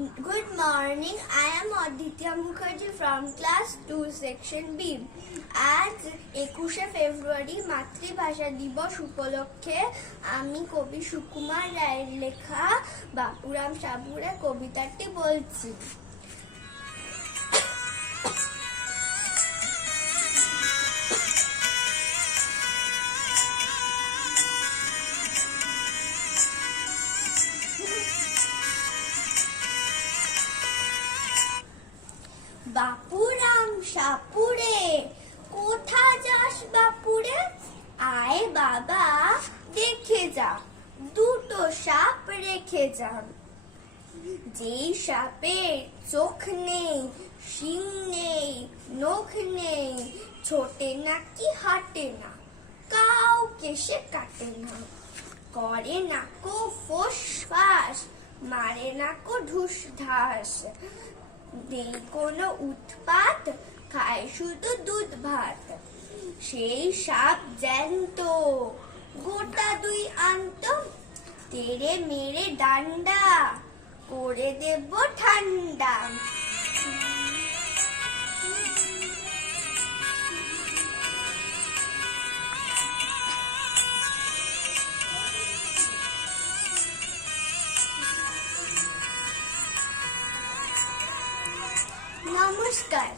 Good morning. I am Aditya Mukherjee from class 2 section B. আজ 21শে ফেব্রুয়ারি মাতৃভাষা দিবস উপলক্ষে আমি কবি সুকুমার রায়ের লেখা বাপুরাম সাবুরে কবিতাটি বলছি। বাপুরাম সাপুরে, কোথা যাস বাপুরে? আয় বাবা দেখে যা, দুটো সাপ রেখে যা। যেই সাপের চোখ নেই, শিং নেই, নখ নেই, ছোটে নাকি হাঁটে না, কাউকে সে কাটে না, করে না কো ফোস ফাস, মারে না কো ঢুস ঢাস, নেই কোনো উৎপাত, খায় শুধু দুধ ভাত। সেই সাপ জ্যান্ত, গোটা দুই আন্ত, তেরে মেরে ডান্ডা করে দেব ঠান্ডা। নমস্কার।